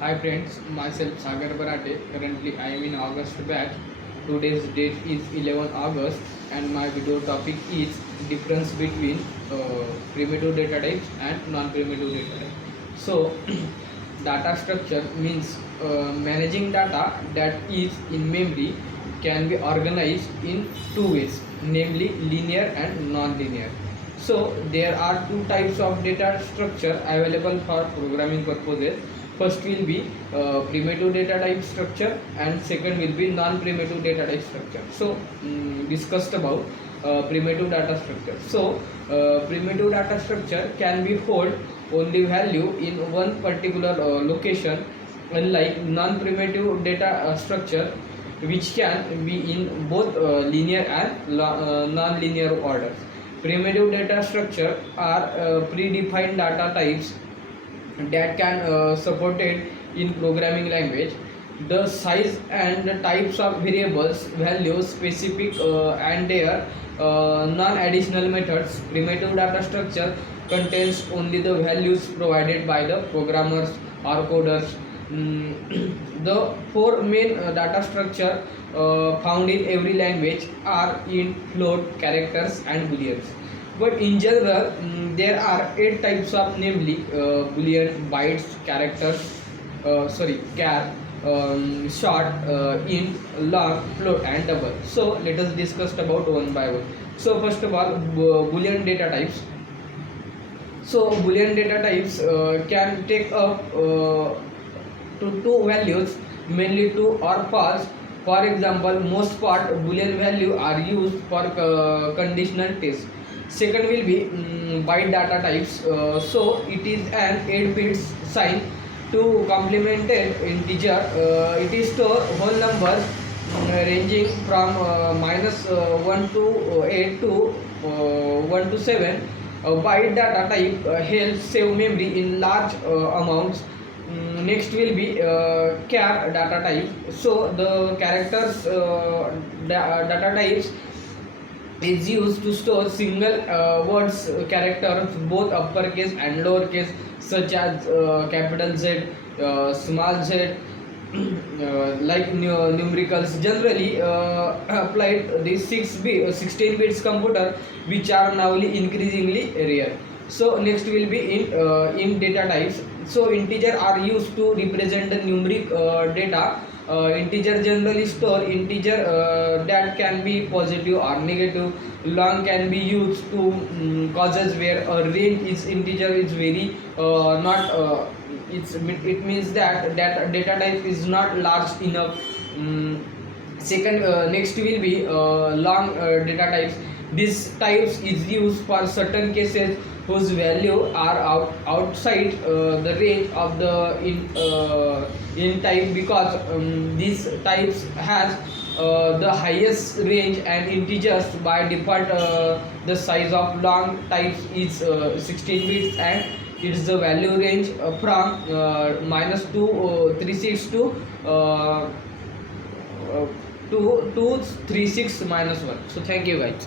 Hi friends, myself Sagar Barate. Currently I am in August batch. Today's date is 11 August and my video topic is difference between primitive data types and non-primitive data types. So data structure means managing data that is in memory can be organized in two ways, namely linear and non-linear. So there are two types of data structure available for programming purposes. First will be primitive data type structure and second will be non-primitive data type structure. So discussed about primitive data structure. So primitive data structure can be hold only value in one particular location, unlike non-primitive data structure which can be in both linear and non-linear orders. Primitive data structure are predefined data types that can supported in programming language. The size and the types of variables, values, specific and their non-additional methods. Primitive data structure contains only the values provided by the programmers or coders. The four main data structure found in every language are int, float, characters, and booleans. But in general, there are eight types of, namely boolean, bytes, characters, char, short, int, long, float, and double. So let us discuss about one by one. So first of all, boolean data types. So boolean data types can take up to two values, mainly true or false. For example, most part boolean value are used for conditional test. Second will be byte data types. So it is an 8 bits sign to complemented integer. It is store whole numbers ranging from -1 to 8 to 1 to 7. Byte data type helps save memory in large amounts. Next will be char data type. So the characters data types is used to store single words characters, both uppercase and lowercase, such as capital Z, small z, like numericals. Generally applied the 16 bits computer, which are now increasingly rare. So next will be in data types. So integer are used to represent the numeric data. Integer generally store integer that can be positive or negative. Long can be used to causes where a range is integer is very not it means that data type is not large enough. Second, next will be long data types. These types is used for certain cases whose value are outside the range of the in type, because these types has the highest range and integers. By default the size of long types is 16 bits, and it is the value range from -236 to 236 -1. So thank you guys.